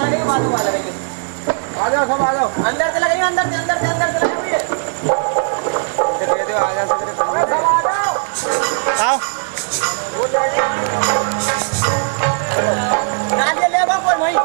आ जाओ सब आ जाओ। अंदर से लगाइए, अंदर से लगाइए। दे दो आ जाओ सब आ जाओ। आओ नाच ले बा कोई भाई।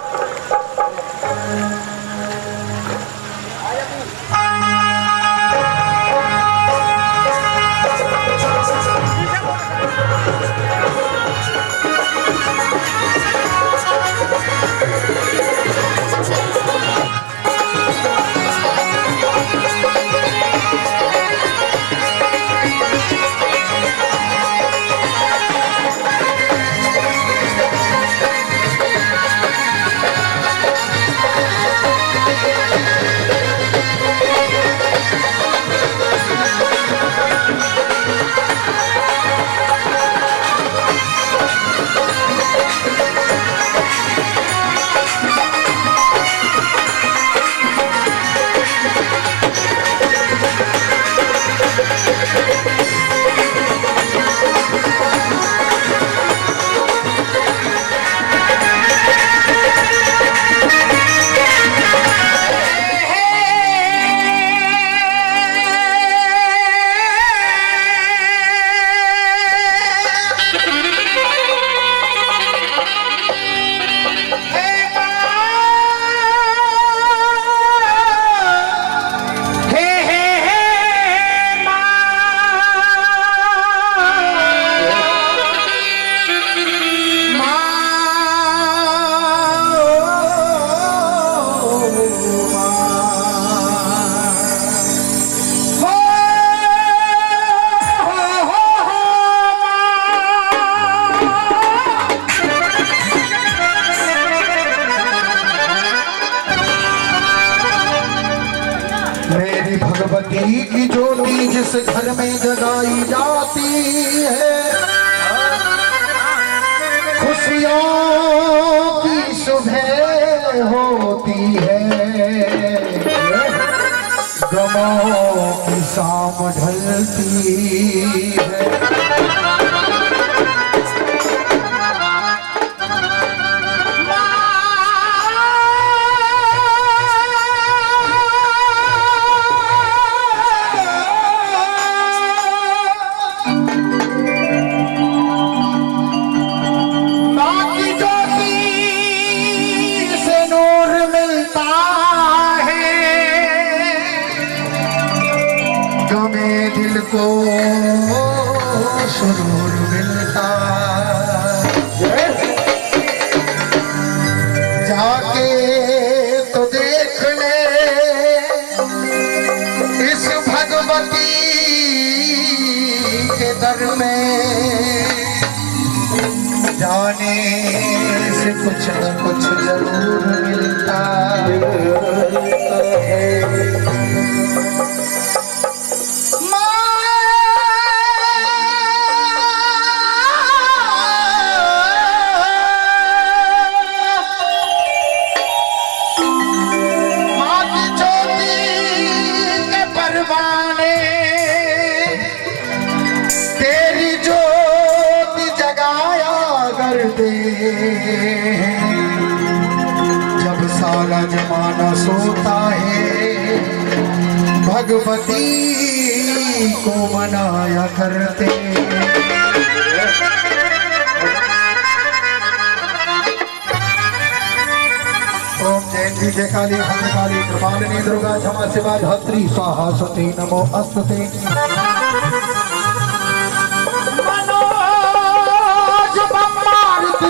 मेरी भगवती की ज्योति जिस घर में जगाई जाती है, खुशियों की सुबह होती है, गमों की शाम ढलती है। दिल को सुरूर मिलता, जाके तो देख ले इस भगवती के दर में, जाने से कुछ न कुछ जरूर मिलता है। जब सारा जमाना सोता है, भगवती को मनाया करते। ओम जयंती जय काली भद्रकाली कृपालिनी दुर्गा क्षमा शिवा धात्री स्वाहा स्वस्ति नमो अस्तुते।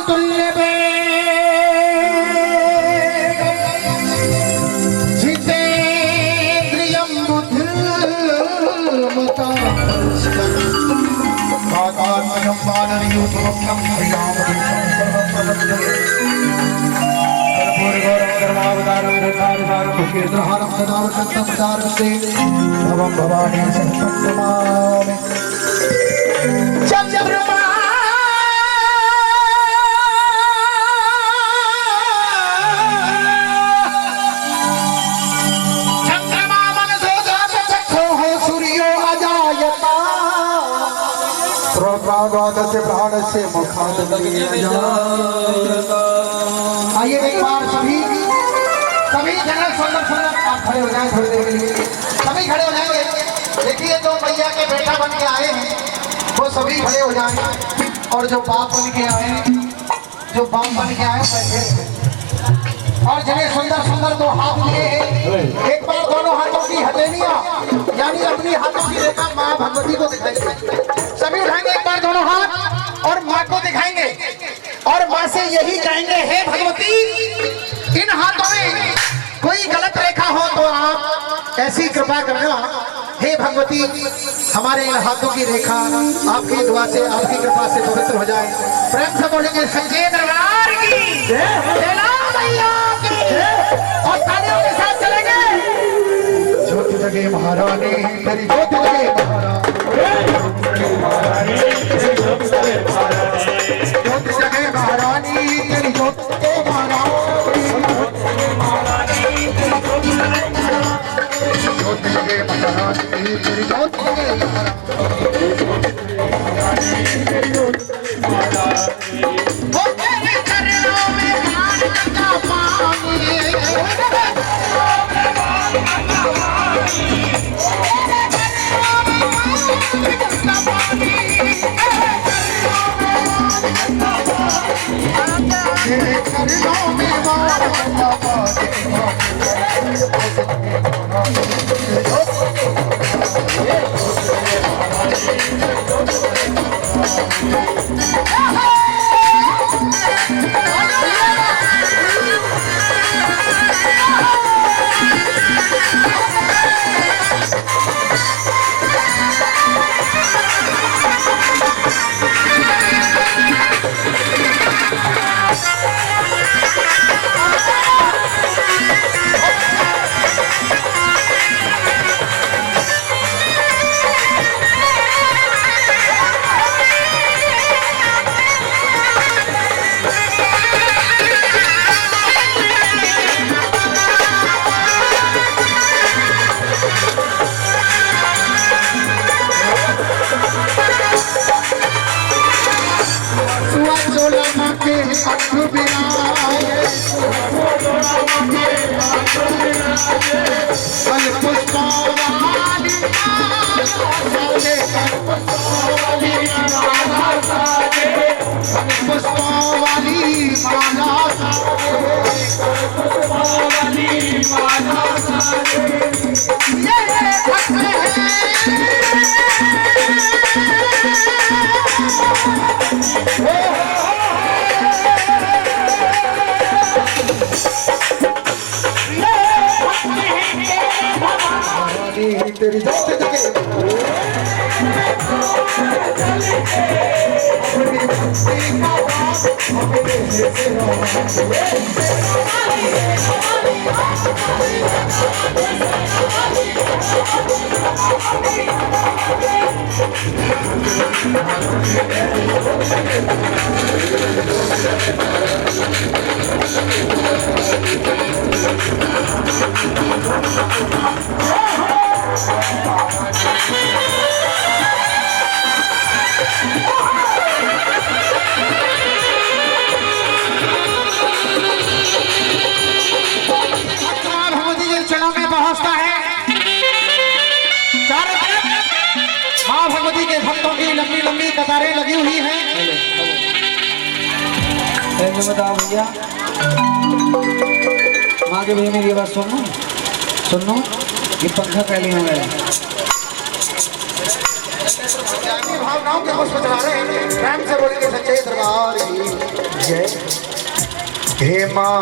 तुल्य जितेन्द्रियं बुद्धिमता काकात्मजं वानरयूपमं कर्पूरगौरवधर्मावतारं रसावतारं कीर्तनहारं सदावसन्तमदारस्ते भवं भवानी सहस्रं नमामि। चन्द्रमा से प्राण से मुखाद आइए एक बार सभी जगह सुंदर सुंदर आप खड़े हो जाएं थोड़ी देर के लिए, सभी खड़े हो जाएंगे। देखिए जो मैया के बेटा बन के आए हैं वो सभी खड़े हो जाएं, और जो बाप बन के आए हैं, जो बाप बन के आए बैठे हैं, और जिन्हें सुंदर सुंदर दो हाथ लिए हैं, एक बार दोनों हाथों की हथेलियां यानी अपनी हाथों की रेखा माँ भगवती को दिखाएंगे। सभी उठाएंगे एक बार दोनों हाथ और माँ को दिखाएंगे और माँ से यही कहेंगे, हे भगवती इन हाथों में कोई गलत रेखा हो तो आप ऐसी कृपा करना। हे भगवती हमारे इन हाथों की रेखा आपकी दुआ से आपकी कृपा से पवित्र हो जाए। प्रेम से बोलेंगे सच्चे दरबार की जय मैया की और तालियों के साथ चलेंगे। ज्योति जगे महारानी तेरी ज्योति जगे महारानी, ज्योति जगे महारानी, ज्योति जगे महारानी तेरी ज्योति जगे महारानी, ज्योति जगे महारानी तेरी ज्योति जगे महारानी। तेरी ज्योति लंबी कतारें लगी हुई हैं। बताओ भैया माँ के भैया मेरी बात सुनो ये पंखा पहले हो गया। भावनाओं के पुष्प चढ़ा रहे हैं। प्रेम से बोलेंगे सच्चे दरबार की जय। हे माँ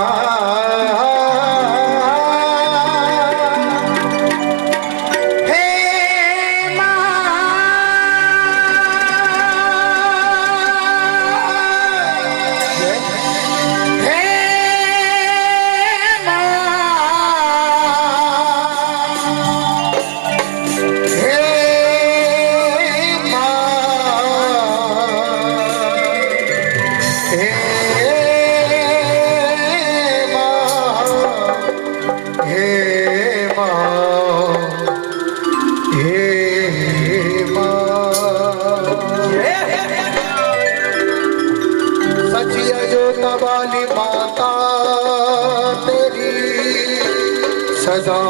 सदा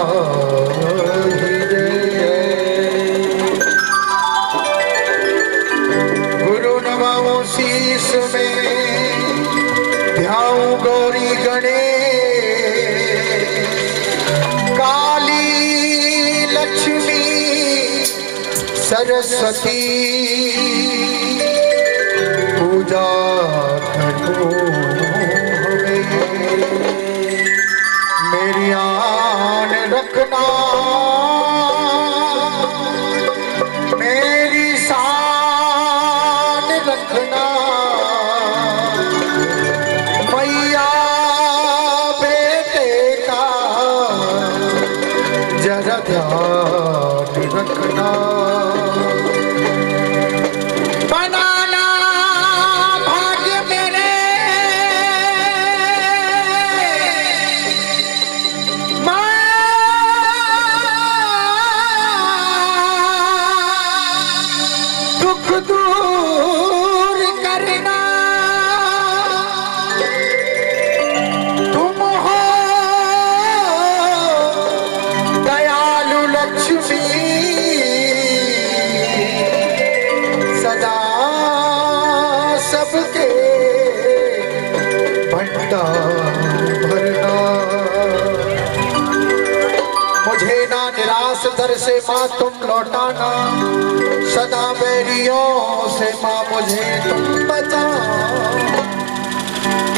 ही जय। गुरु नमाओ शीस में ध्याऊं गौरी गणेश, काली लक्ष्मी सरस्वती पूजा करो हमें। मेरी आन रखना, मेरी शान रखना, मैया बेटे का जरा ध्यान रखना। बनाना भाग्य मेरे दुख दूर करना। तुम हो दयालु लक्ष्मी, सदा सबके भंडार भरना। मुझे ना निराश दर से माँ तुम लौटाना, सदा बैरियों से माँ मुझे तुम बचाओ।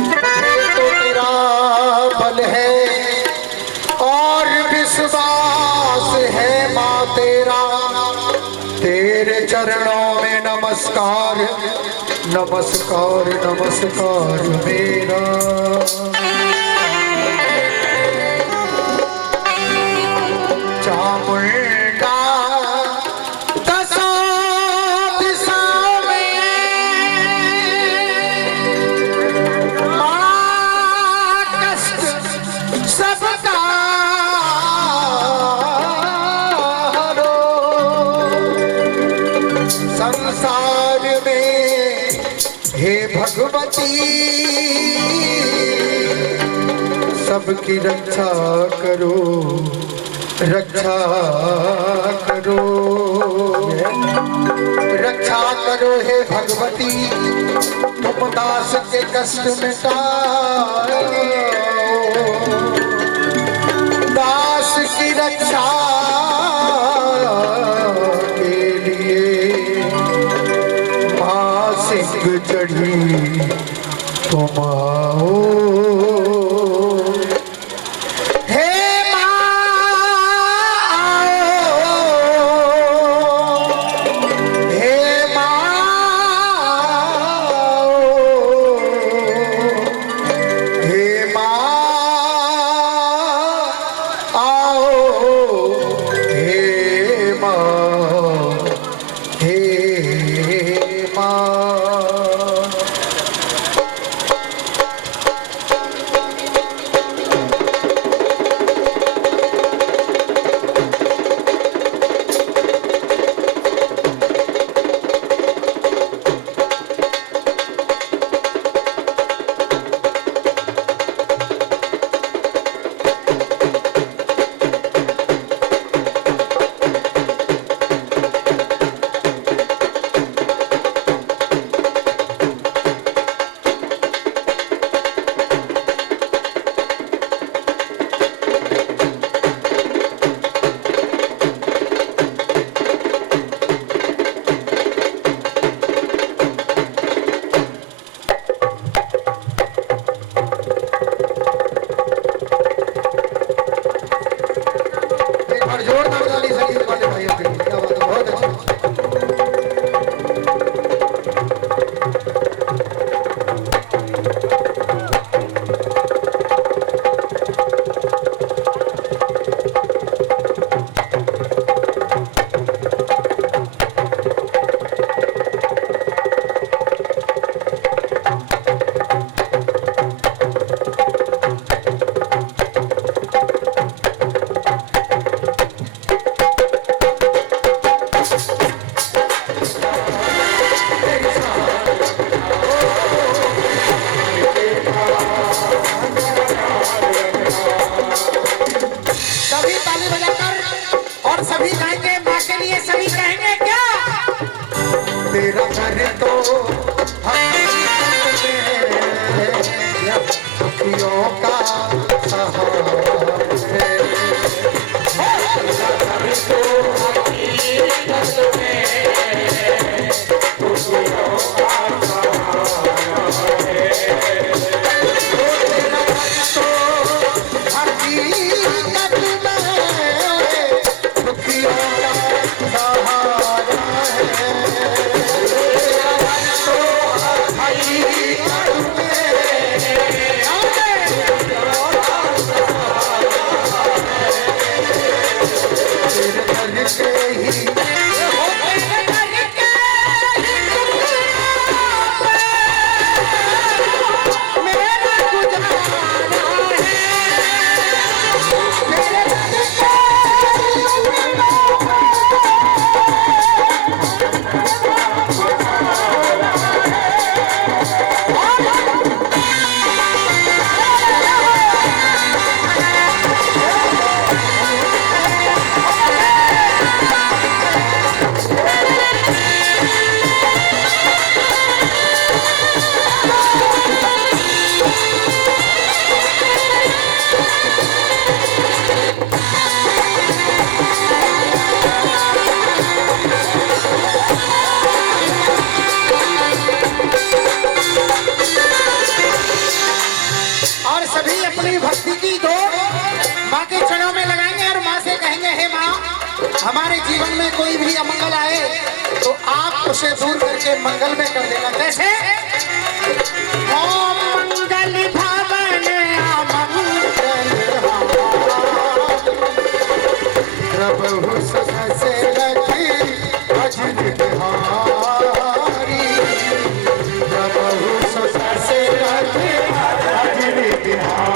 ये तो तेरा बल है और विश्वास है माँ तेरा, तेरे चरणों में नमस्कार नमस्कार नमस्कार मेरा। चामुंडा दसों दिशाओं में मां कष्ट सबका हरो। संसार में हे भगवती सबकी रक्षा करो, रक्षा करो, रक्षा करो हे भगवती। तुम दास के कष्ट मिटाओ, दास की रक्षा के लिए मां सिंह चढ़ी तुम आओ। करके ही हमारे जीवन में कोई भी अमंगल आए तो आप उसे दूर करके मंगल में कर देना। कैसे? ओम मंगल भवन अमंगल प्रभु सहसे रखी अजित बिहारी प्रभु सहसे रखी अजित बिहारी।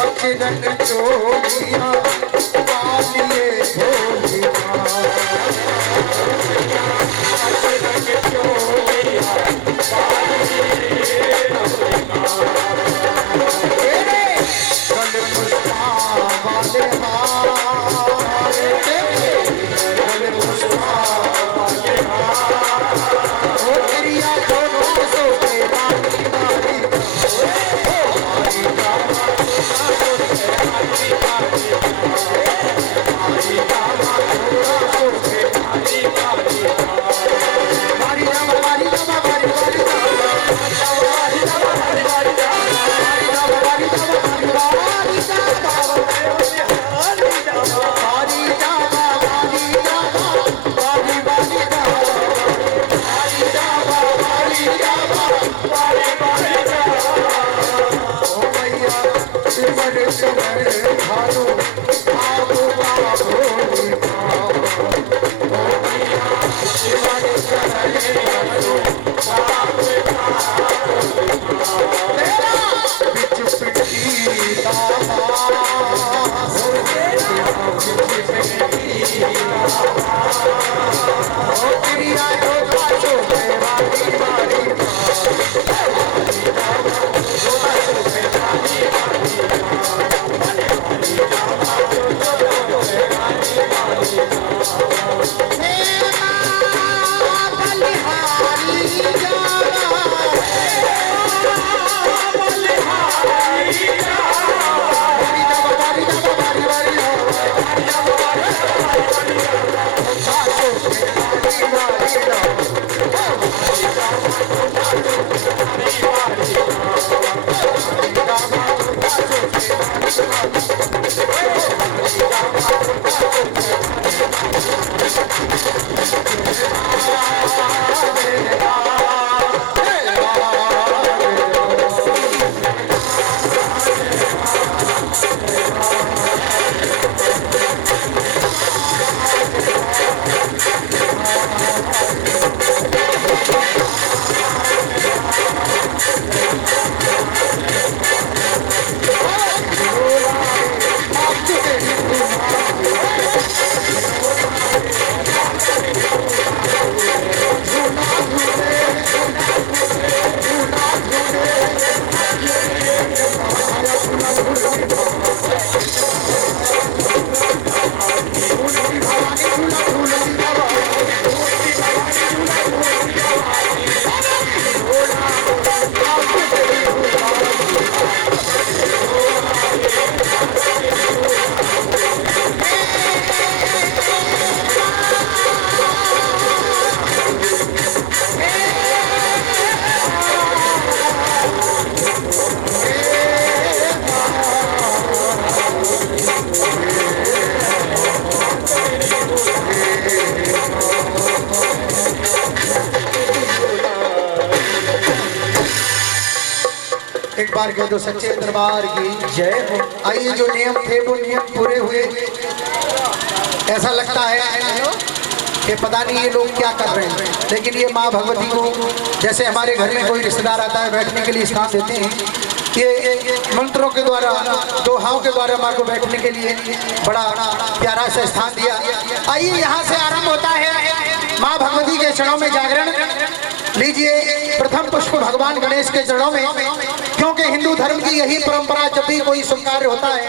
बजरंग चोलिया कालिए भोलिया बजरंग चोलिया कालिए तेरे गल पुष्पा वाले हार गल पुष्पा वाले हार ओ तेरिया दोनों सो तेरा दीवारी बार कह दो सच्चे दरबार की जय हो। आइए, जो नियम थे वो नियम पूरे हुए। ऐसा लगता है कि पता नहीं ये लोग क्या कर रहे हैं, लेकिन ये माँ भगवती को, जैसे हमारे घर में कोई रिश्तेदार आता है बैठने के लिए स्थान देते हैं, ये मंत्रों के द्वारा, दोहाओं के द्वारा माँ को बैठने के लिए बड़ा प्यारा सा स्थान दिया। आइए, यहाँ से आरंभ होता है माँ भगवती के चरणों में जागरण। लीजिए प्रथम पुष्प भगवान गणेश के चरणों में, क्योंकि हिंदू धर्म की यही परंपरा, जब भी कोई शुभ कार्य होता है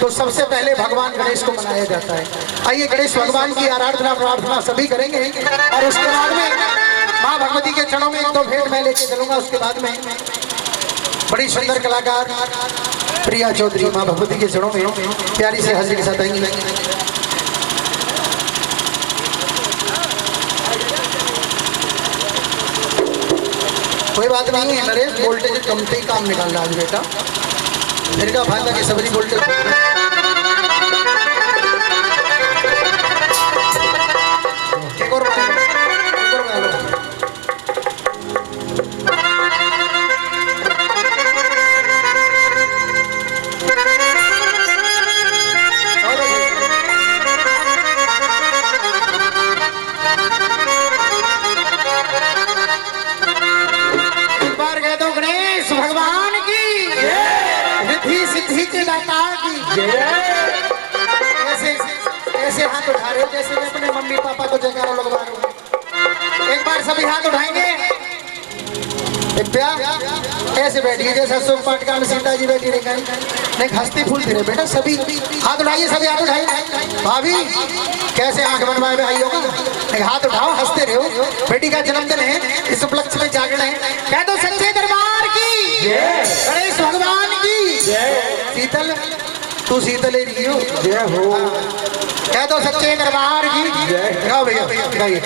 तो सबसे पहले भगवान गणेश को मनाया जाता है। आइए, गणेश भगवान की आराधना प्रार्थना सभी करेंगे और उसके बाद में माँ भगवती के चरणों में एक दो भेंट मैं लेके चलूंगा। उसके बाद में बड़ी सुंदर कलाकार प्रिया चौधरी माँ भगवती के चरणों में प्यारी से हाजिरी के साथ आएंगी। कोई बात नहीं है नरेश, वोल्टेज कम से ही काम निकाल रहा आज बेटा, फिर का फायदा कि सबरी वोल्टेज। एक और बना लो। ऐसे हाथ उठा रहे हो जैसे मैं अपने मम्मी पापा को जयकारा लगवा रहा हूँ। एक बार सभी हाथ उठाएंगे। ऐसे बैठिए जैसे सुख पाटका में सीता जी बैठी रही, नहीं हंसती फूलती रहे बेटा। सभी हाथ उठाइए, सभी हाथ उठाइए। भाभी कैसे आंख बनवाए में आई होगा, नहीं हाथ उठाओ, हंसते रहो। बेटी का जन्मदिन है, इस उपलक्ष्य में जागरण है। कह दो सच्चे दरबार की, गणेश भगवान की। शीतल, तू शीतल ही रही हो, जय हो। कह दो सच्चे दरबार की जय। गाओ भैया, गाइए।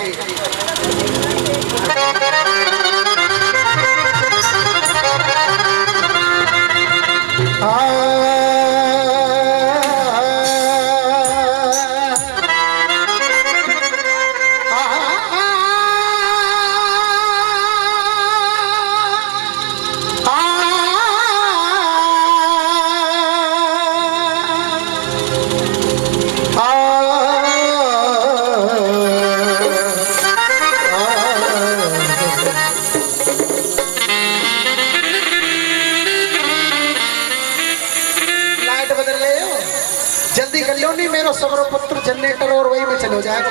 मेरो सबरो पुत्र जनरेटर और वही में चलो जाएगा।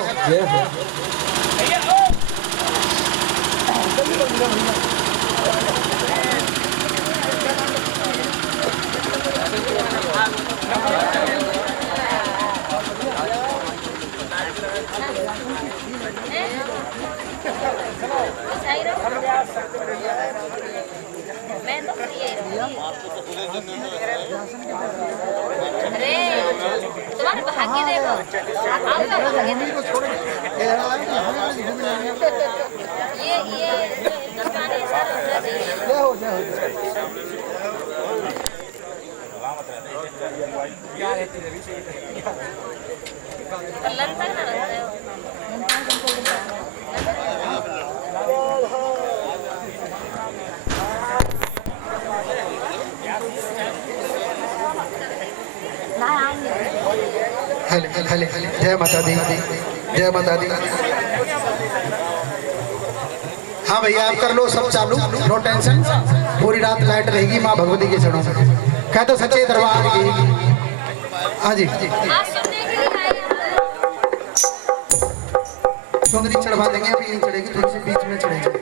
तुम्हारे भाग्य देखो, आपका भाग्य देखो। ये दरबार ऐसा होना चाहिए। लंतन ना रहते हो। जय माता दी, जय माता दी। हाँ भैया आप कर लो सब चालू, नो टेंशन। पूरी रात लाइट रहेगी माँ भगवती के चरणों में। कह दो सच्चे दरबार की। हाँ जी, चौधरी चढ़वा देंगे, अभी नहीं चढ़ेगी, थोड़ी सी बीच में चढ़ेगी।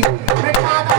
मिठा कर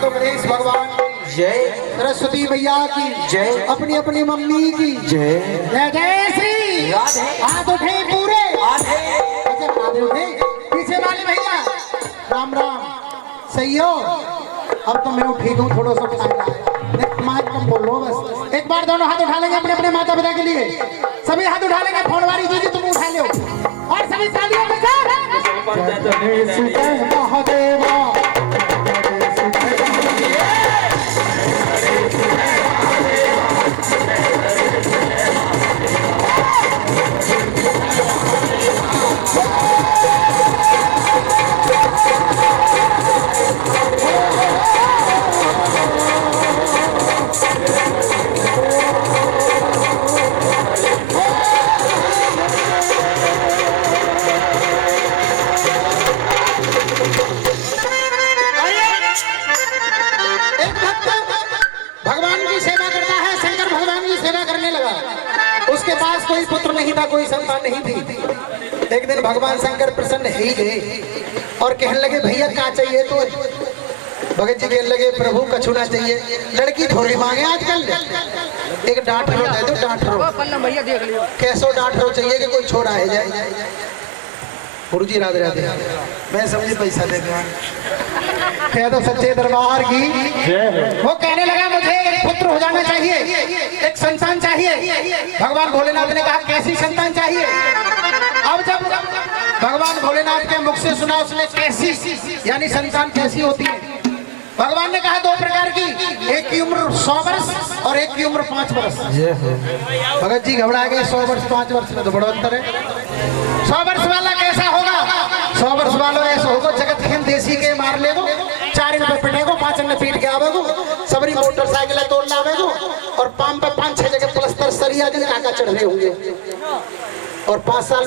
दो गणेश भगवान जय, सरस्वती मैया की जय, अपनी अपनी मम्मी की जय, जय जय श्री राधे, हाथ उठे पूरे राधे, अच्छा हाथ उठे पीछे वाले भैया राम राम सही हो। अब तो मैं ठीक हूँ, थोड़ा सा माइक कम बोलो बस। एक बार दोनों हाथ उठा लेंगे अपने अपने माता पिता के लिए, सभी हाथ उठा लेंगे। फोनवारी जी तुम उठा लो और सभी तालियों के साथ महादेवा कोई पुत्र नहीं था, कोई संतान नहीं थी। एक दिन भगवान शंकर प्रसन्न ही गए और कहने लगे भैया क्या चाहिए। तो भगत जी कहने लगे प्रभु कछुना चाहिए। लड़की थोड़ी मांगे आजकल, एक डांटरो दे दो, डांटरो कैसो डांटरो चाहिए कि कोई छोड़ा है जाए। गुरुजी राधे राधे, मैं समझी पैसा दे दूंगा। कह दो सच्चे दरबार की। वो कहने लगा मुझे एक पुत्र हो जाना चाहिए, एक संतान चाहिए। भगवान भोलेनाथ ने कहा कैसी संतान चाहिए। अब जब भगवान भोलेनाथ के मुख से सुना उसने कैसी यानी संतान कैसी होती है, भगवान ने कहा दो प्रकार की, एक की उम्र 100 वर्ष और एक की उम्र 5 वर्ष। भगत जी घबरा गए, 100 वर्ष 5 वर्ष में तो बड़ा अंतर है। 100 वर्ष वाला कैसा होगा? 100 वर्ष वालों ऐसा होगा जगत खेल देसी के मार ले 4 रुपए पिटेगो, 5 ने पीट के आवेगो, सबरी मोटरसाइकिल तोड़ लावेगो और पाम पे 5-6 जगह प्लस्तर सरिया दिन काका चढ़ रहे होंगे। और 5 साल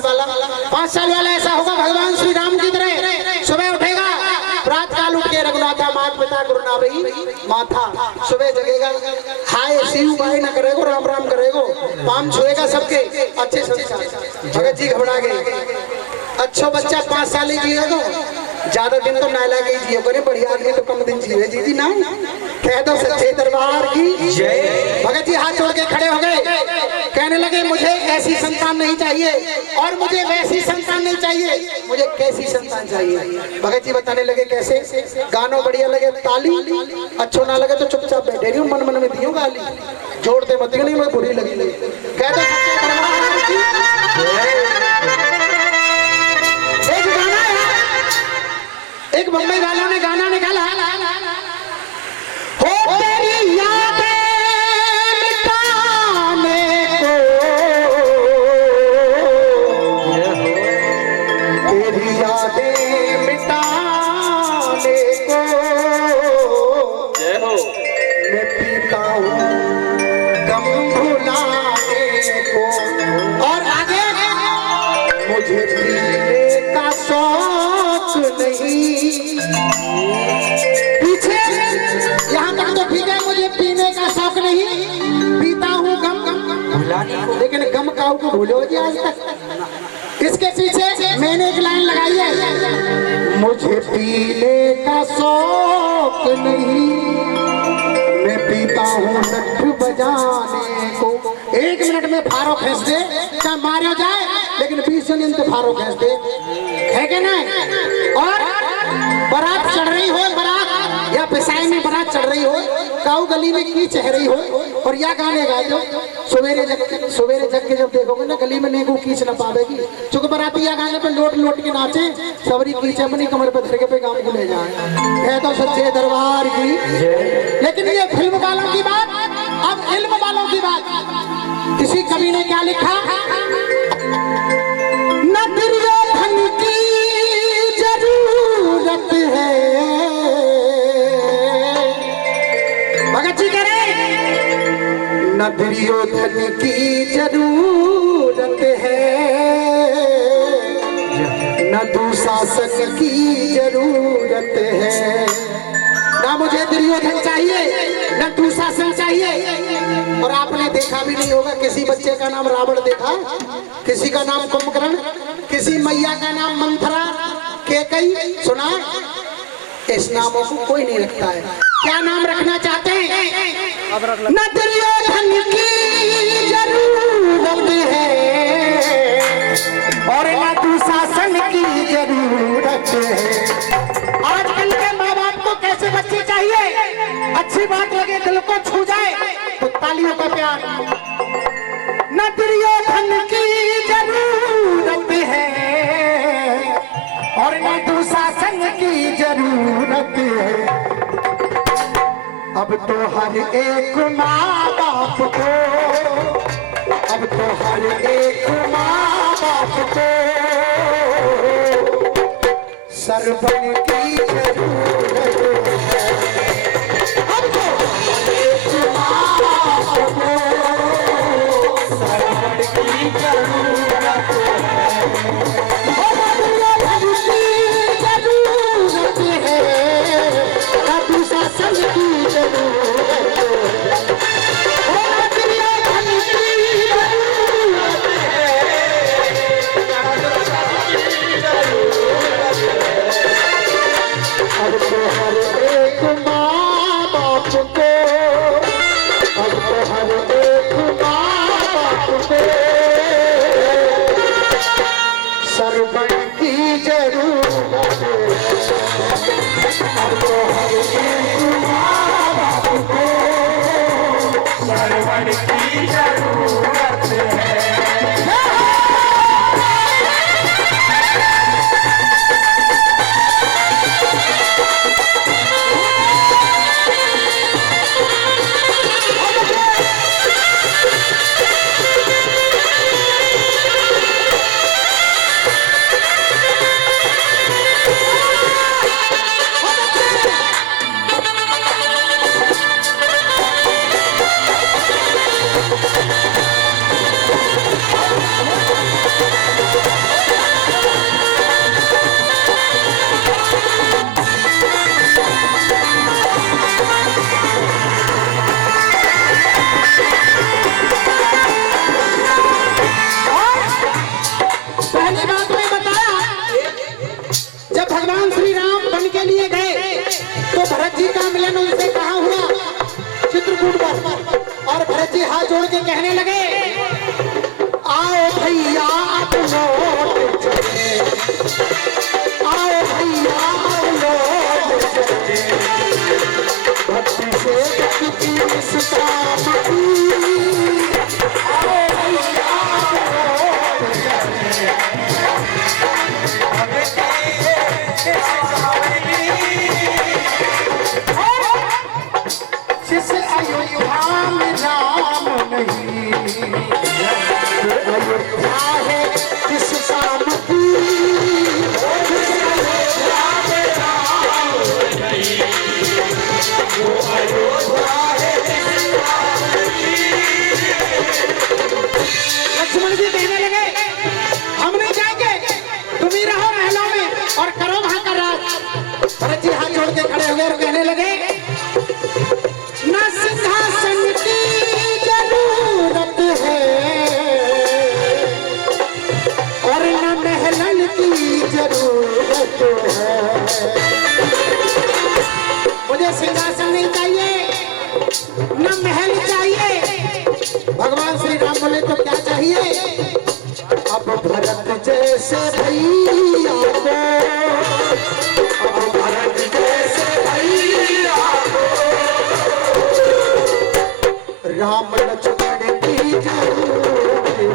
वाला ऐसा होगा भगवान श्री राम की तरह, सुबह उठेगा, रात काल उठ के रघुनाथा मात पिता गुरु ना रही माथा, सुबह जगेगा, हाय शिव भाई न करेगो, राम राम करेगो, पाम छुएगा सबके अच्छे संस्कार। भगत जी घबरा गए। अच्छा बच्चा 5 साल ही जिएगा, ज्यादा दिन तो नाला के जियो करे, बढ़िया आदमी तो कम दिन जिए जी ना। कह दो सच्चे दरबार की जय। भगत जी हाथ जोड़ के खड़े हो गए, कहने लगे मुझे ऐसी संतान नहीं चाहिए और मुझे वैसी संतान नहीं चाहिए, मुझे कैसी संतान चाहिए। भगत जी बताने लगे कैसे। गानों बढ़िया लगे ताली, अच्छो ना लगे तो चुपचाप बैठे रही हूँ, मन मन में दियो गाली, जोड़ते मत नहीं मैं बुरी लगी कहते। एक गाना है, एक बम्बई वालों ने गाना निकाला, हो तेरी यादें मिटाने को, तेरी यादें मिटाने को मैं पीता हूँ गम भुलाने को। और आगे मुझे पीने का शौक नहीं, पीछे यहाँ तक तो ठीक है, मुझे पीने का शौक नहीं, पीता हूँ गम, लेकिन गम काऊ को भूलो जी आज तक। इसके पीछे मैंने एक लाइन लगाई है, मुझे पीने का शौक नहीं, मैं पीता हूँ नट बजाने को। 1 मिनट में फारो खींच दे, चाहे मारे जाए, लेकिन 20 जन तो फारो खींच दे, है क्या नहीं। और बारात चढ़ रही हो, बारात या पिसाई में बारात चढ़ रही हो, काऊ गली में की चह रही हो, और या गाने गाए दो, सवेरे जग के जब देखोगे ना गली में नेगू कीच न पावेगी, चूंकि बाराती या गाने पे लोट लोट के नाचे, सबरी कीच अपनी कमर पर धर के पे काम को ले जाए, है तो सच्चे दरबार की। लेकिन ये फिल्म वालों की बात, अब इल्म वालों की बात। किसी कवि ने क्या लिखा, न दुर्योधन की जरूरत है, भगत जी कह रहे, न दुर्योधन की जरूरत है, न दुशासन की जरूरत है। ना मुझे दुर्योधन चाहिए, न दुशासन चाहिए। और आपने देखा भी नहीं होगा, किसी बच्चे का नाम रावण देखा, किसी का नाम कुंभकर्ण, किसी मैया का नाम मंथरा, केकई सुना? इस नामों को कोई नहीं रखता है। क्या नाम रखना चाहते हैं? न दुर्योधन की जरूरत है और न दुशासन की जरूरत है। आजकल के माँ बाप को कैसे बच्चे चाहिए? अच्छी बात लगे, दिल को छू जाए तो तालियों का प्यार। न दुर्योधन की जरूरत है और न दुशासन की जरूरत है। अब तो हर एक माँ बाप को, अब तो हर एक माँ बाप को सरपन की जरूरत है। अब तो हर एक माँ बाप को सरपन की जरूरत है। जरूरत है, दुशासन की जरूरत है। अब तो हर एक माँ बाप को, अब तो हर एक माँ बाप को सरपन की जरूरत है। अब तो हर एक माँ बाप को सरपन की जरूरत है। भरत जी का मिलन उनसे कहाँ हुआ? चित्रकूट पर। और भरत जी हाथ जोड़ के कहने लगे, आओ भैया अपनों हुए और कहने लगे न सिंहासन की जरूरत है और न महलन की जरूरत है। मुझे सिंहासन नहीं चाहिए न महल चाहिए। भगवान श्री राम बोले तो क्या चाहिए? अब भरत जैसे भैया को, अब भरत जैसे भैया को राम लक्ष्मण की जरूरत है।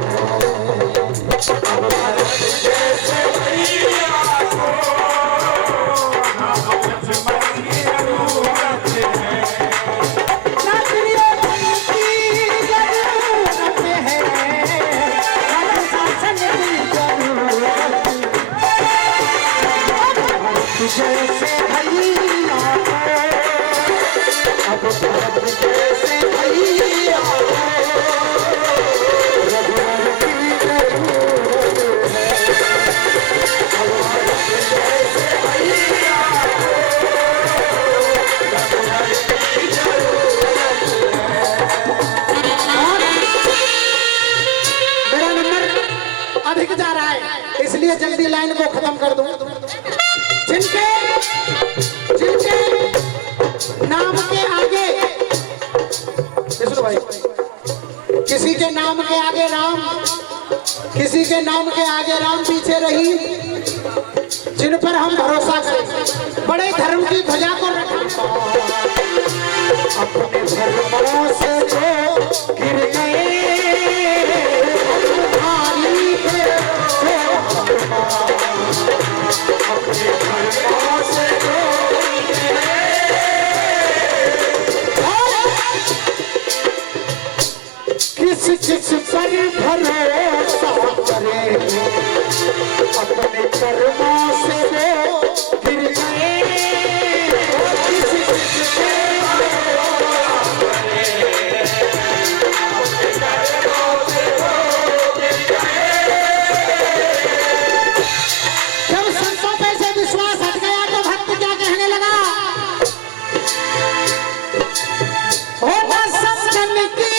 अब भरत जैसे भैया को राम लक्ष्मण की जरूरत है। जैसे भैया अब भरत जैसे भैया रघुवर की जरूरत है। अब भरत जैसे भैया रघुवर की जरूरत है। मेरा नंबर अधिक जा रहा है इसलिए जल्दी लाइन को खत्म कर दूं। जिनके नाम के आगे भाई, किसी के नाम के आगे राम, किसी के नाम के आगे राम पीछे रही, जिन पर हम भरोसा करें, बड़े धर्म की ध्वजा को अपने धर्मों से जो गिर गए किस पर भरोसा करे अपने कर्मों से वो गिर गए। किस पर भरोसा करे अपने कर्मों से वो गिर गए। जब संतों पे से विश्वास हट गया तो भक्त क्या कहने लगा? होना संतन की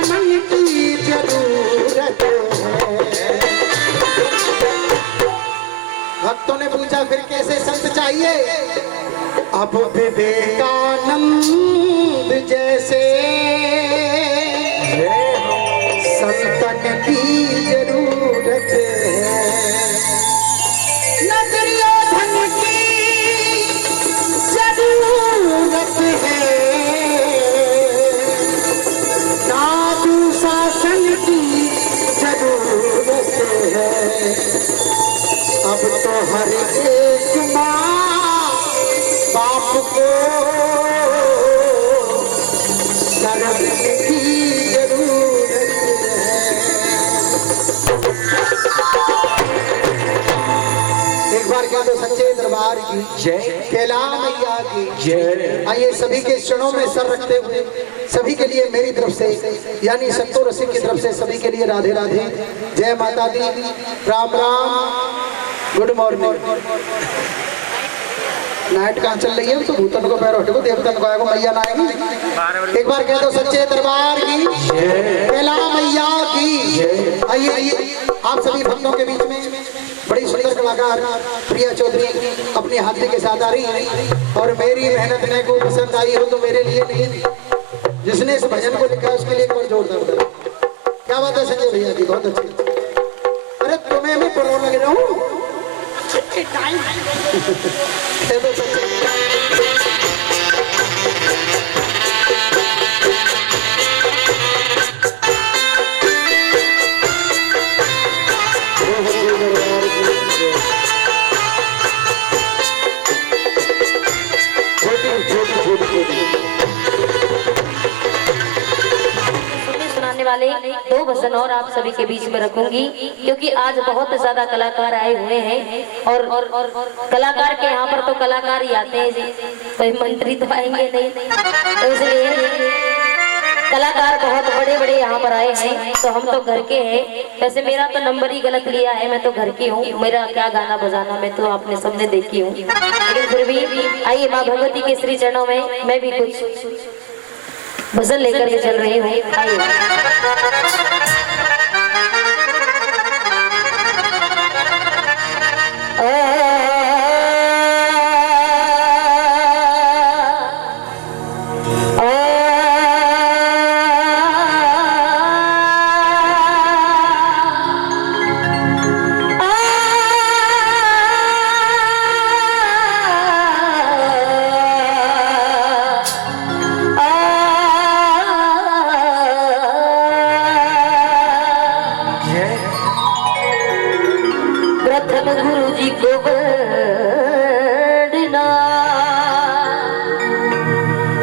मन की जरूरत है। भक्तों ने पूछा फिर कैसे संत चाहिए? अब विवेकानंद जैसे संतन की जरूरत है। न दुर्योधन की जरूरत है, शासन की जरूरत है। अब तो हर एक माँ बाप को शरण की जरूरत है। एक बार क्या तो सच्चे दरबार की जय, कैला मैया की जय। आइए सभी के चरणों में सर रखते हुए सभी के लिए मेरी तरफ से यानी संतो रसिक की तरफ से सभी के लिए राधे राधे, जय माता दी, राम राम, गुड मॉर्निंग। नाइट कहाँ चल रही है? तो भूतन को पैर हटे को देवतन को आएगा मैया ना आएगी। एक बार कह दो सच्चे दरबार की कैला मैया की। आइए आप सभी भक्तों के बीच में बड़ी सुंदर कलाकार प्रिया चौधरी अपनी हाजिरी के साथ आ रही है और मेरी मेहनत में को पसंद आई हो तो मेरे लिए नहीं, जिसने इस भजन को लिखा उसके लिए एक बार जोरदार। क्या बात है संजय भैया जी, बहुत अच्छी। अरे तुम्हें भी प्रो लग रहा हूँ। सुनाने वाले दो भजन और आप सभी के बीच में रखूंगी, क्योंकि आज बहुत ज्यादा कलाकार आए हुए हैं और कलाकार के यहाँ पर तो कलाकार ही आते हैं जी, कोई मंत्री तो आएंगे नहीं, तो इसलिए कलाकार बहुत बड़े बड़े यहाँ पर आए हैं। तो हम तो घर के हैं। वैसे मेरा तो नंबर ही गलत लिया है, मैं तो घर की हूँ, मेरा क्या गाना बजाना मैं तो आपने सबने देखी हूँ। लेकिन फिर भी आइए माँ भगवती के श्री चरणों में मैं भी कुछ भजन लेकर के चल रही हूँ। प्रथम गुरु जी को वंदना,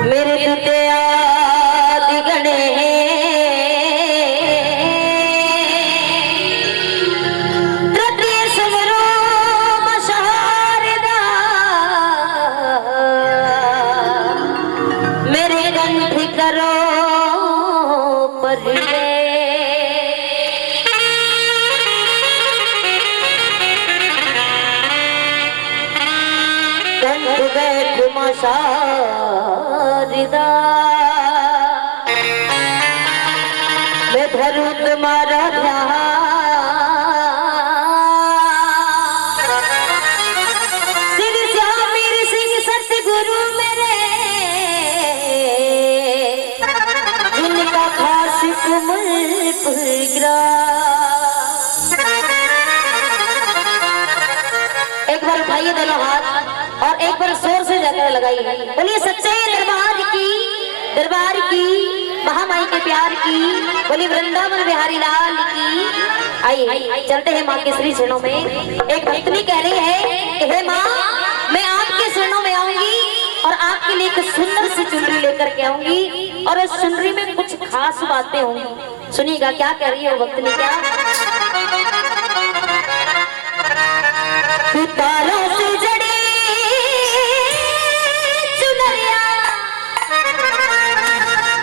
मेरे दुते आदि गणे तृतीय समरो मशारदा, मेरे कंठ करो परिणय। बैठ मशारदा मैं धरूं तुम्हारा ध्यान, श्री श्यामीर सिंह सतगुरु मेरे, जिनका खास कुमल पुरग्रा। एक बार उठाइए दोनों हाथ और एक बार जोर से जाकर लगाइए। बोलिए सच्चे दरबार की महामाई के प्यार की, बोलिए वृंदावन बिहारी लाल की। आइए चलते हैं माँ के श्री चरणों में। एक भक्तनी कह रही है कि हे माँ, मैं आपके चरणों में आऊंगी और आपके लिए एक सुंदर सी चुनरी लेकर के आऊंगी और उस चुनरी में कुछ खास बातें होंगी। सुनिएगा क्या कह रही है वो भक्तनी। क्या तारों से जड़ी चुनरिया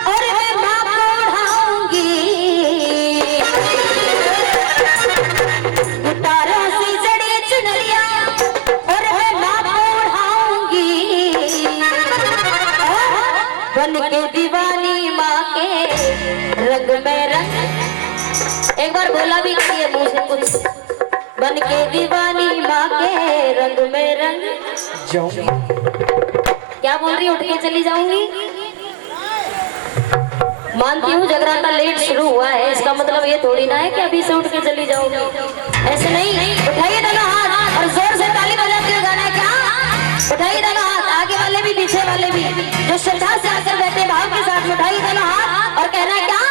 और मैं माँ को उठाऊंगी, तारों से जड़ी चुनरिया और मैं माँ को उठाऊंगी, बन के दीवानी माँ के रंग में रंग। एक बार बोला भी करिए मुँह से कुछ, बन के दीवानी माँ के रंग में रंग जाऊंगी। क्या बोल रही, उठ के चली जाऊंगी। मानती हूँ जगराता लेट शुरू हुआ है, इसका मतलब ये थोड़ी ना है कि अभी से उठ के चली जाऊंगी। ऐसे नहीं, उठाइए दोनों हाथ और जोर से ताली बजाते हुए गाना है। क्या उठाइए दोनों हाथ, आगे वाले भी पीछे वाले भी, जो श्रद्धा से आकर बैठे भाव के साथ उठाइए दोनों हाथ और कहना है क्या,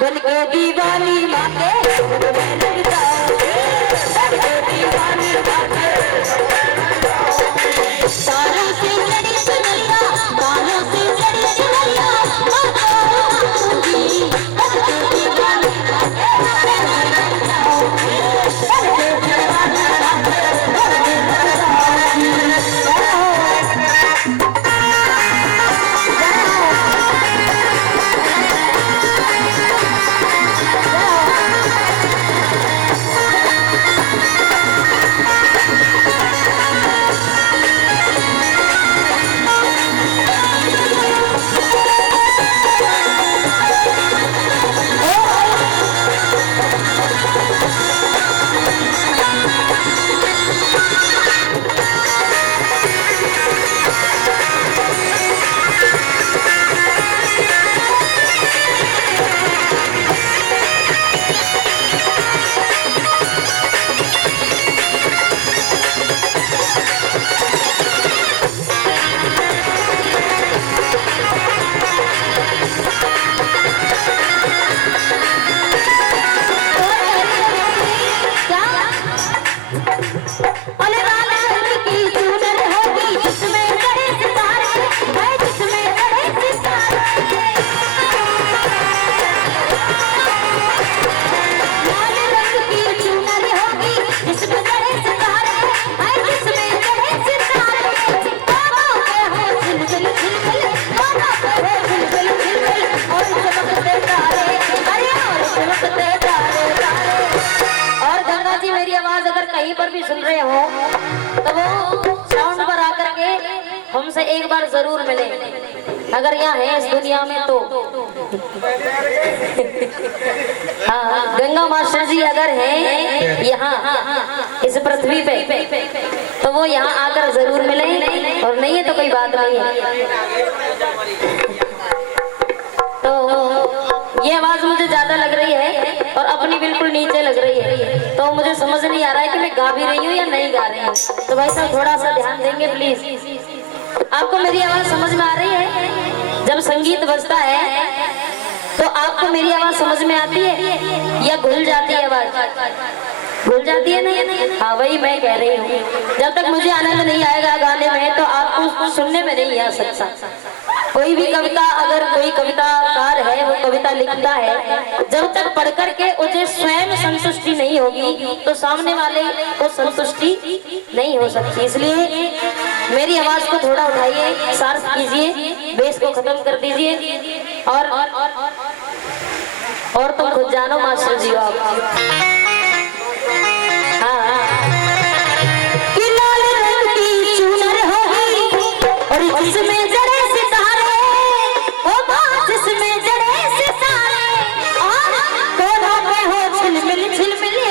बन के दीवानी माँ के रंग में रंग जाऊंगी, तारों से जड़ी चुनरिया, तारों से जड़ी चुनरिया, पर भी सुन रहे हो तो वो साउंड पर आकर के हमसे एक बार जरूर मिले, अगर यहाँ है इस दुनिया में तो। हाँ, गंगा मास्टर जी अगर हैं यहाँ इस पृथ्वी पे तो वो यहाँ आकर जरूर मिले, और नहीं है तो कोई बात नहीं है। तो ये आवाज मुझे ज्यादा लग रही है और अपनी बिल्कुल नीचे लग रही है, तो मुझे समझ नहीं आ रहा है कि मैं गा भी रही हूँ या नहीं गा रही हूँ। तो भाई साहब थोड़ा सा ध्यान देंगे प्लीज। आपको मेरी आवाज समझ में आ रही है? जब संगीत बजता है तो आपको मेरी आवाज समझ में आती है या घुल जाती है? आवाज घुल जाती है ना? हाँ, वही मैं कह रही हूँ। जब तक मुझे आनंद नहीं आएगा गाने में तो आपको उसको सुनने में नहीं आ सकता। कोई भी कविता, अगर कोई कविताकार है वो कविता लिखता है, जब तक पढ़ करके उसे स्वयं संतुष्टि नहीं होगी तो सामने वाले को संतुष्टि नहीं हो सकती। इसलिए मेरी आवाज को थोड़ा उठाइए, शार्प कीजिए, बेस को खत्म कर दीजिए और तुम खुद जानो मास्टर जी आप। हाँ, कि लाल रंग की चुनर होगी और इसमें जड़े सितारे, ओ बात इसमें जड़े सितारे, और कोनों में हो झिलमिल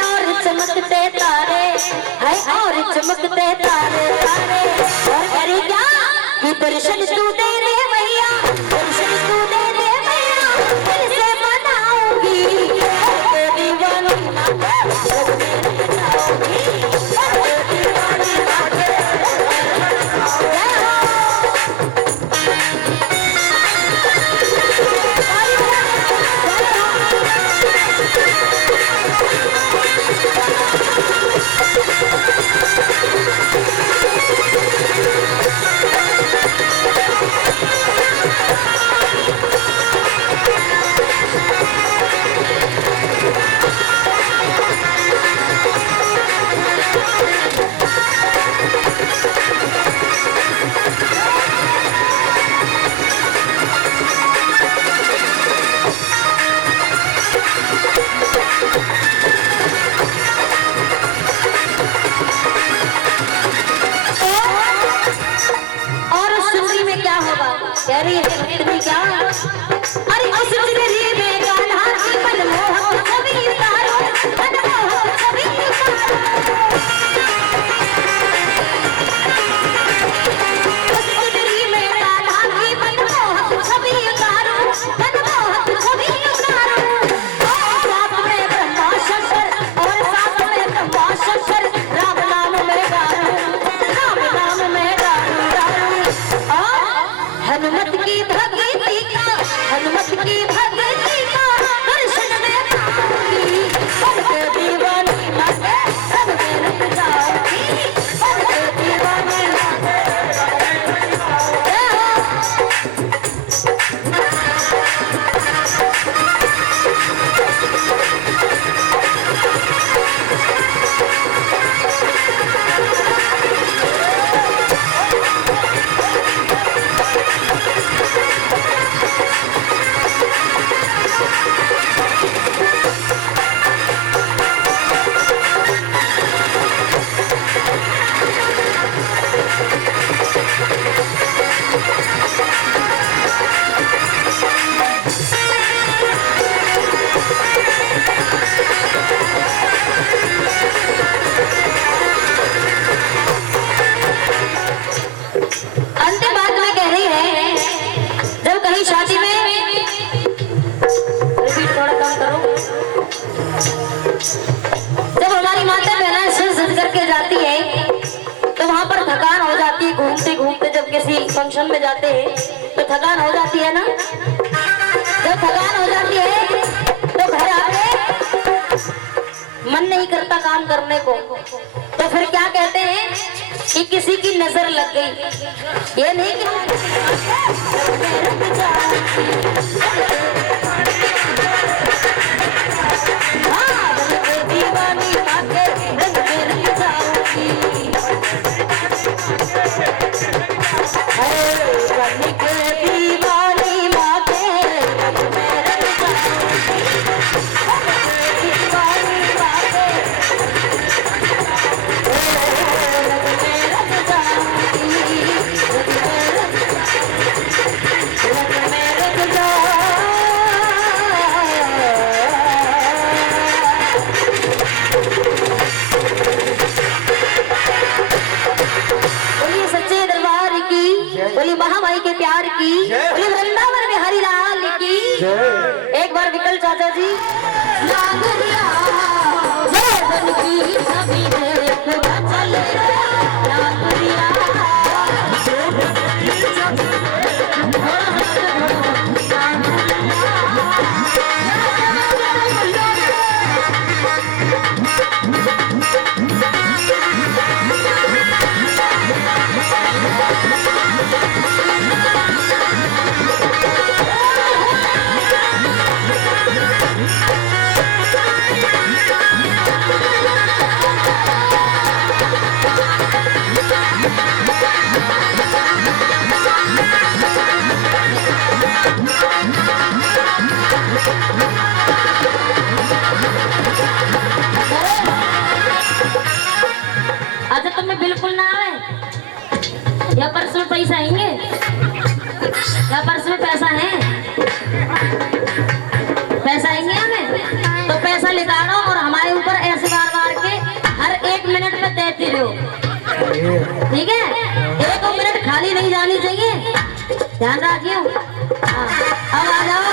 और चमकते तारे, है और चमकते तारे तारे। और करे क्या कि दर्शन तू दे दे भैया, दर्शन तू दे दे भैया, दिल से मनाऊंगी दीवानी कह रही है इतनी क्या? अरे उस जिंदगी में कान्हा की मनमोहक छवि उतारो, मनमोहक छवि उतारो। उस जिंदगी में कान्हा की मनमोहक छवि उतारो, मनमोहक छवि उतारो। और साथ में ब्रह्मा शंकर, और साथ में ब्रह्मा शंकर, राम नाम में गाऊं, राम नाम में गाऊं। और हनुमत की भक्ति का, हनुमत की भक्ति का दर्शन में पाऊंगी, सबके दीवानी माते सबके रुक जाऊंगी, सबके दीवानी माते अंतिम बात में कह रही है, जब कहीं शादी में, रिपीट थोड़ा कम करो, जब हमारी माता बहना सिर सज करके जाती है तो वहां पर थकान हो जाती है। घूमते घूमते जब किसी फंक्शन में जाते हैं तो थकान हो जाती है ना। जब थकान हो जाती है तो घर आके मन नहीं करता काम करने को, तो फिर क्या कहते हैं कि किसी की नजर लग गई। ये नहीं कि हाँ, दीवानी माके रंग में रंग जाऊंगी, दीवानी माके रंग में रंग जाऊंगी, दीवानी माके जी नागरिया बन की छवि देखना चले नागरिया अच्छा तुम्हें बिल्कुल ना आए या पर्स में पैसा आएंगे या पर्स में पैसा है पैसा आएंगे हमें तो पैसा निकालो और हमारे ऊपर ऐसे बार बार के हर 1 मिनट में देते रहो ठीक है 1 मिनट खाली नहीं जानी चाहिए ध्यान रखियो अब आ जाओ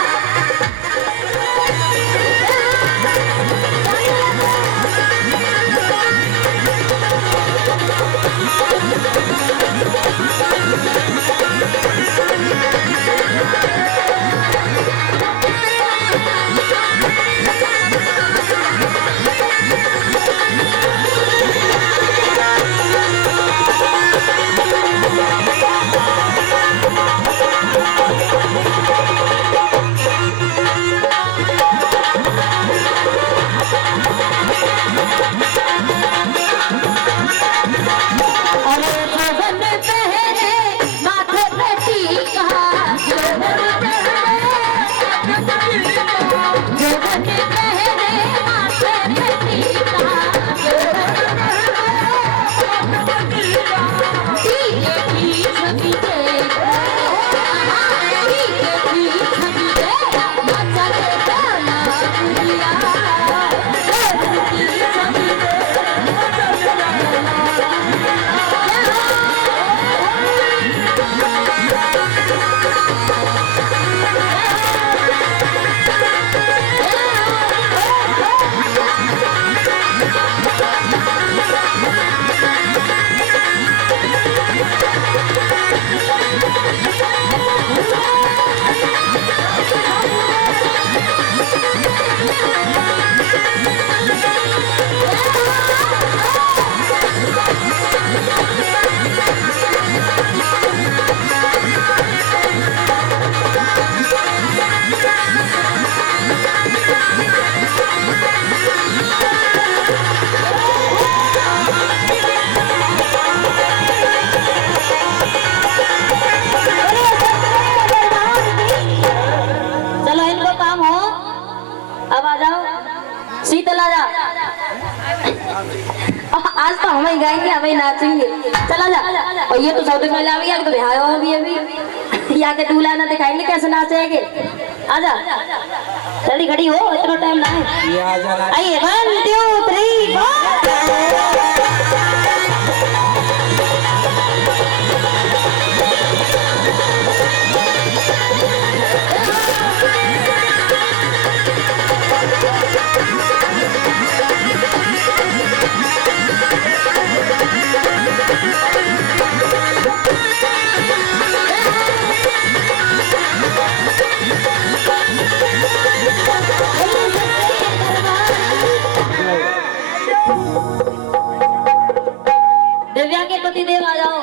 आज तो हम ही गाएंगे हम ही नाचेंगे चला जा और ये तो सबसे पहले आ गया तो बिहार अभी यहाँ के दूल्हा ना दिखाएंगे कैसे नाचेंगे आजा जल्दी खड़ी हो इतना टाइम ना है आइए 1 2 3 4 दिव्या के पतिदेव आ जाओ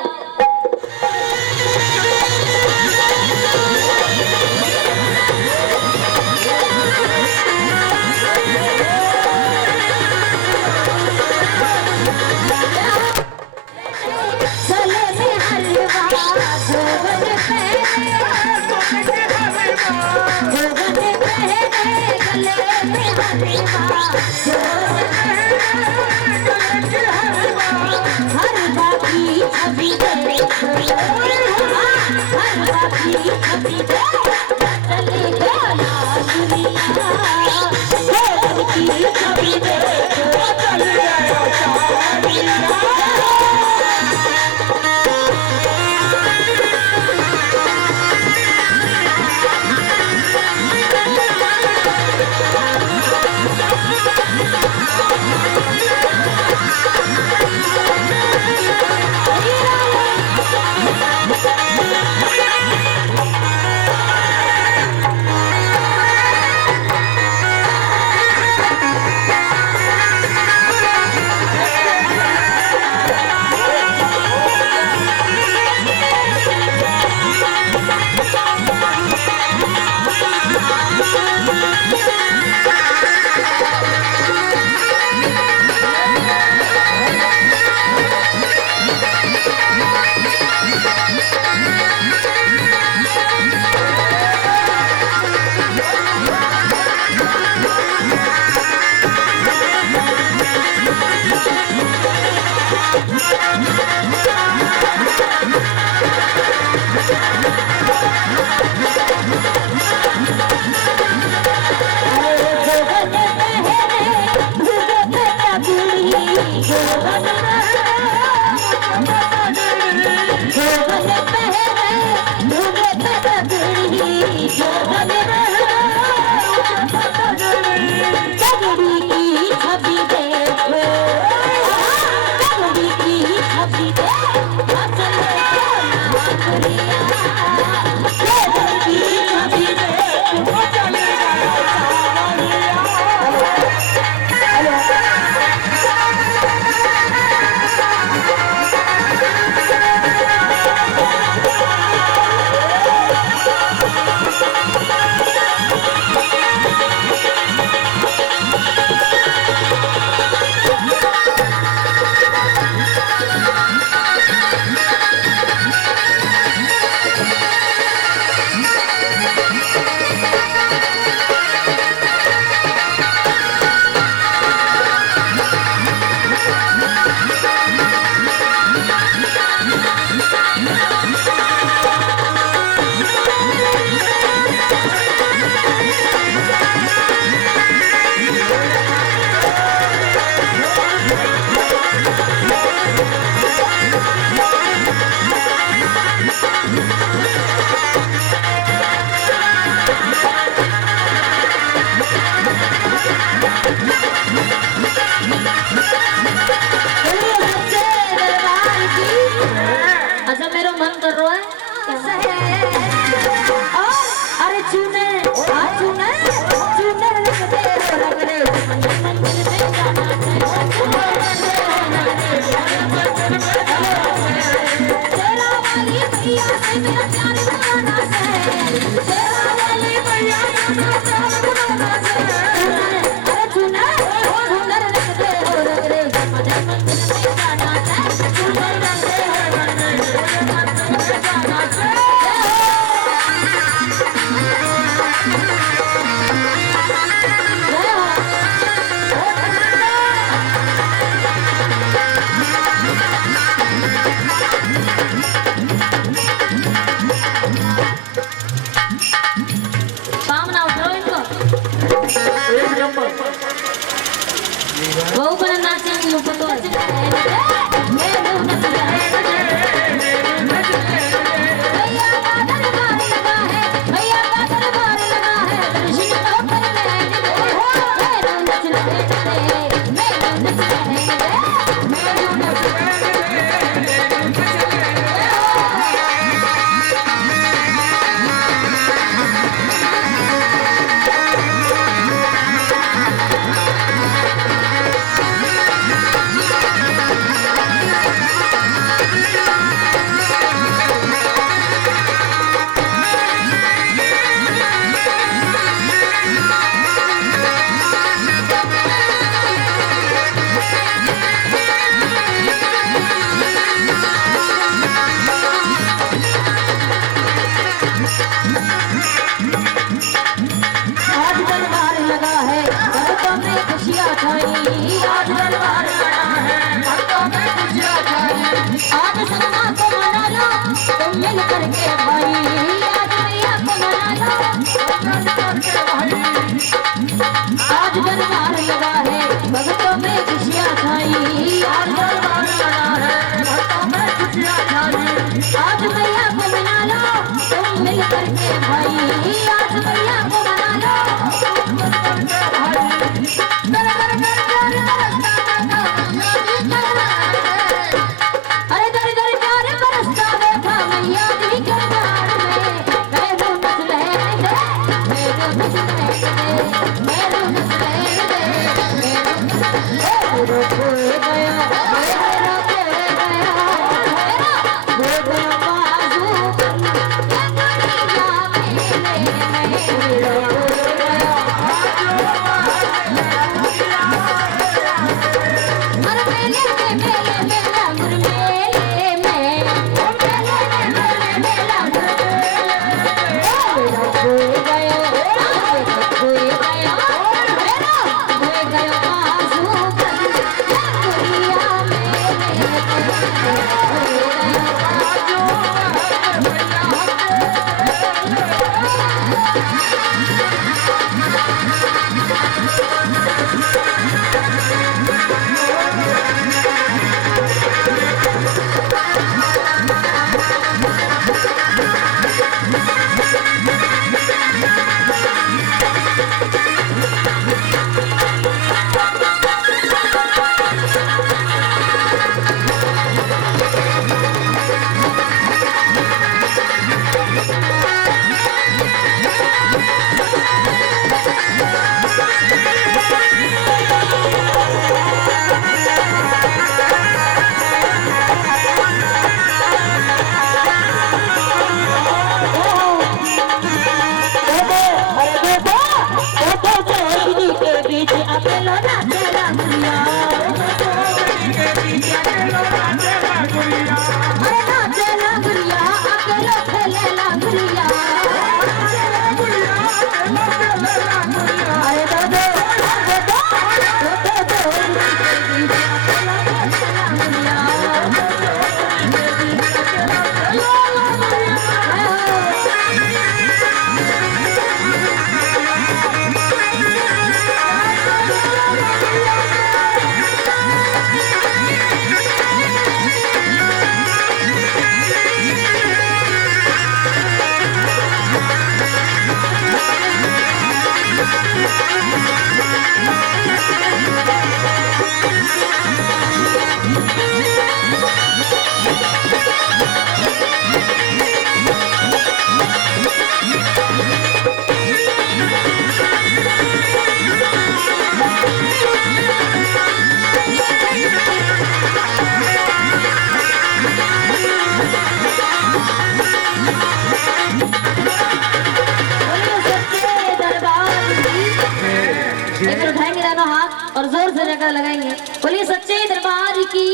लगाएंगे। बोलिए सच्चे दरबार की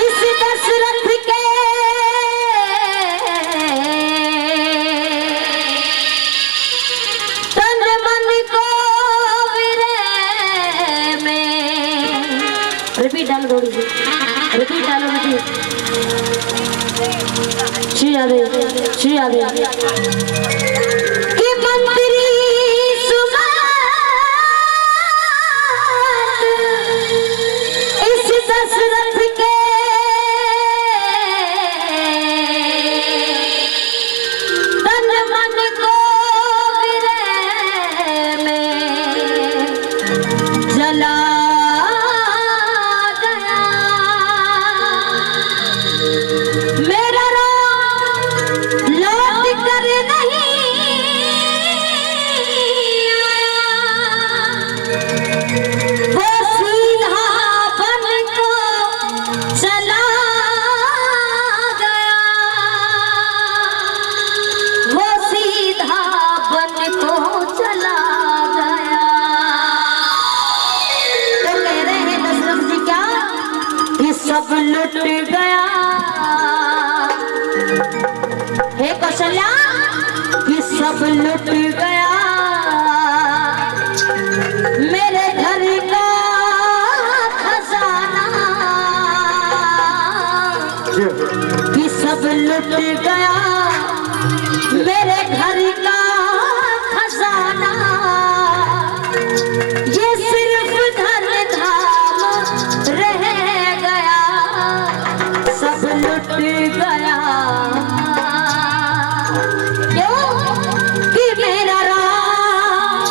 इस दशरथ के तन मन को विरह में रिपीट डालो थोड़ी सी रिपीट डालो मुझे श्री राधे में सब लुट गया मेरे घर का खजाना, कि सब लुट गया मेरे घर का खजाना, ये सिर्फ धन धाम रह गया, सब लुट गया। क्यों? कि मेरा राम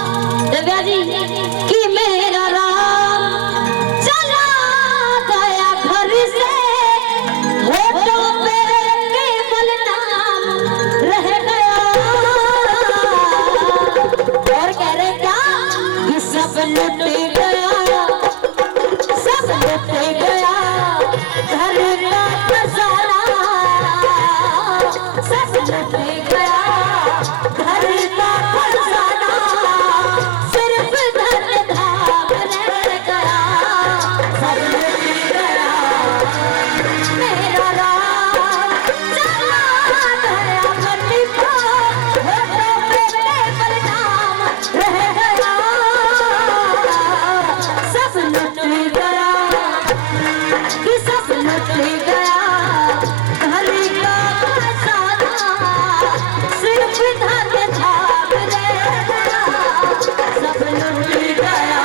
दिव्या जी, कि मेरा राम चला गया घर से, होठों पे केवल नाम रह गया। और कह रहे क्या? कि सब लुट गया, सब लुट गया घर का खजाना, सब लुट गया घर का खजाना, सिर्फ धन धाम रह गया, सब लुट गया मेरा राम चला गया गली को, होठों पे केवल नाम रह गया, सब लुट गया, कि सब लुट गया घर का खजाना, सिर्फ धन धाम रह गया, सब लुट गया।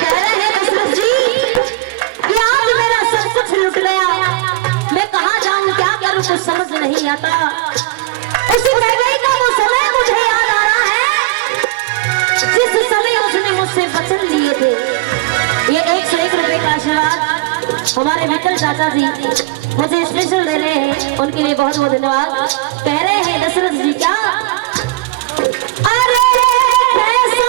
कह रहे हैं दशरथ जी कि आज मेरा सब कुछ लुट गया, मैं कहाँ जाऊं, क्या करूं, कुछ समझ नहीं आता। उसी कैकेयी का वो समय मुझे याद आ रहा है जिस समय उसने मुझसे वचन लिए थे। ये 101 रुपए का आशीर्वाद हमारे विकल चाचा जी मुझे स्पेशल दे रहे हैं, उनके लिए बहुत बहुत धन्यवाद। कह रहे हैं दशरथ जी क्या? अरे कैसा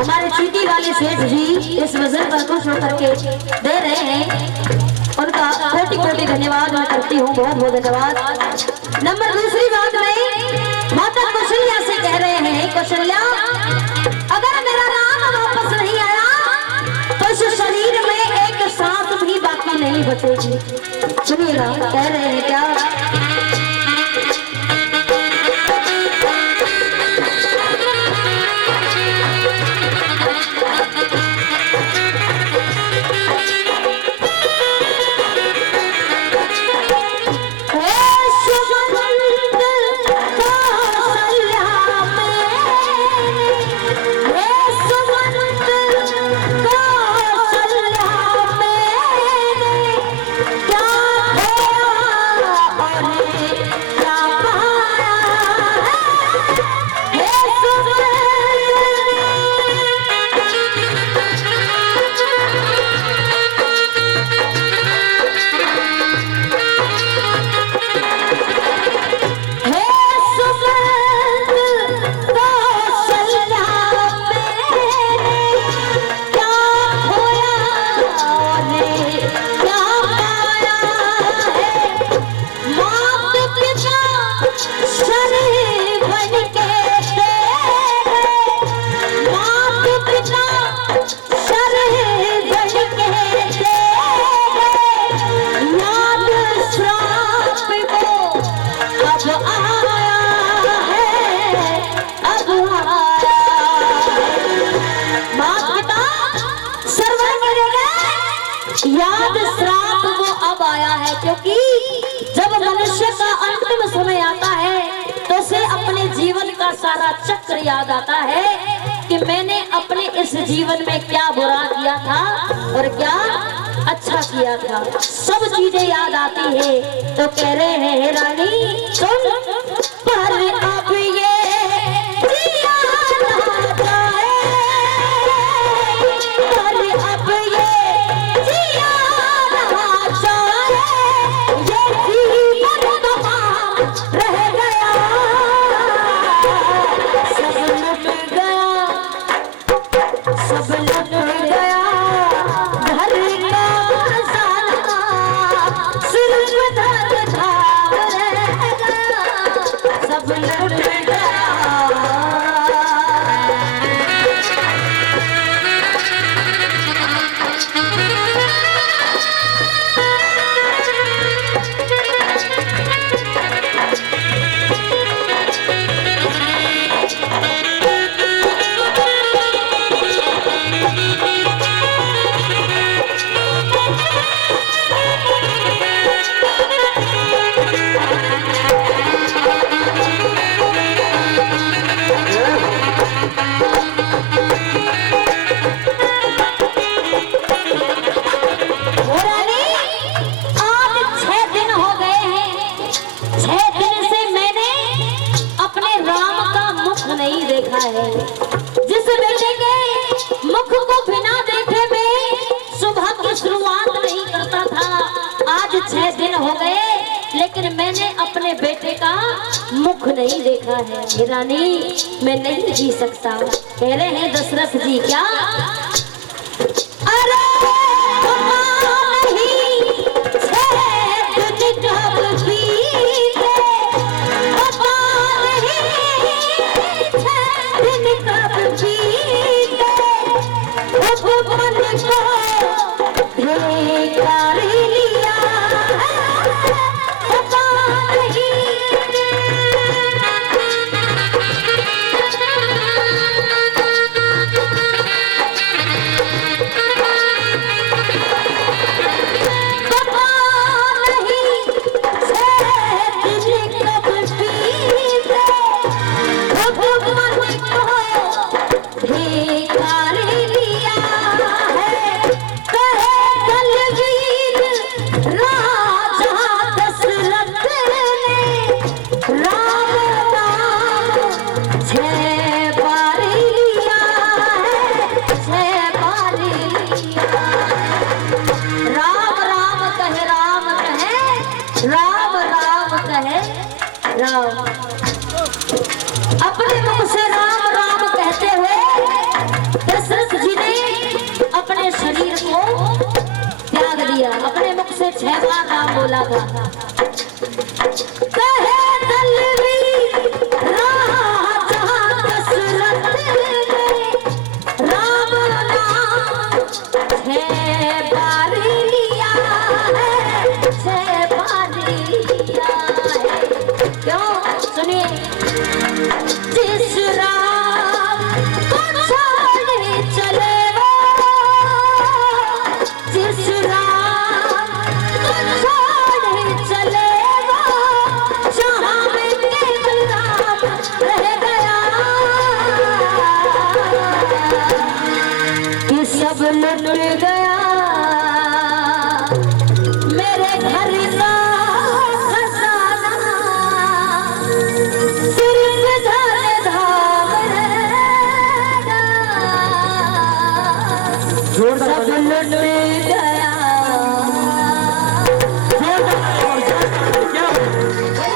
हमारे चीटी वाले सेठ जी इस वजन पर खुश होकर के दे रहे हैं, उनका कोटि कोटि धन्यवाद मैं करती हूँ, बहुत बहुत धन्यवाद। नंबर दूसरी बात में माता कौशल्या से कह रहे हैं, कौशल्या अगर मेरा राम वापस नहीं आया तो इस शरीर में एक सांस भी बाकी नहीं बचेगी। सुनिएगा कह रहे हैं क्या, याद श्राप वो अब आया है, क्योंकि जब मनुष्य का अंतिम समय आता है तो उसे अपने जीवन का सारा चक्र याद आता है कि मैंने अपने इस जीवन में क्या बुरा किया था और क्या अच्छा किया था, सब चीजें याद आती है। तो कह रहे हैं रानी सुन, पर अब ये जिया ना जाए, पर अब ये जिया ना जाए, ये जीवन तमाम रह गया, सब लुट गया, सब लुट गया, घर का खजाना सिर्फ धन धाम रह गया, सब लुट गया। जिस बेटे के मुख को बिना देखे मैं सुबह की शुरुआत नहीं करता था, आज 6 दिन हो गए लेकिन मैंने अपने बेटे का मुख नहीं देखा है। रानी मैं नहीं जी सकता। कह रहे हैं दशरथ जी क्या, अरे दशरथ जी ने अपने शरीर को त्याग दिया, अपने मुख से 6 बार नाम बोला था। कहे दलवी राजा दशरथ ने राम नाम 6 बार लिया है, 6 बार लिया है। क्यों? सुनिए। जिस राम को छोड़ चले वो, जिस राम को छोड़ चले वो, जहाँ में केवल राम रह गया। कि सब लुट गया मेरे घर का खजाना, सिर्फ धन धाम रहेगा। सब लुट गया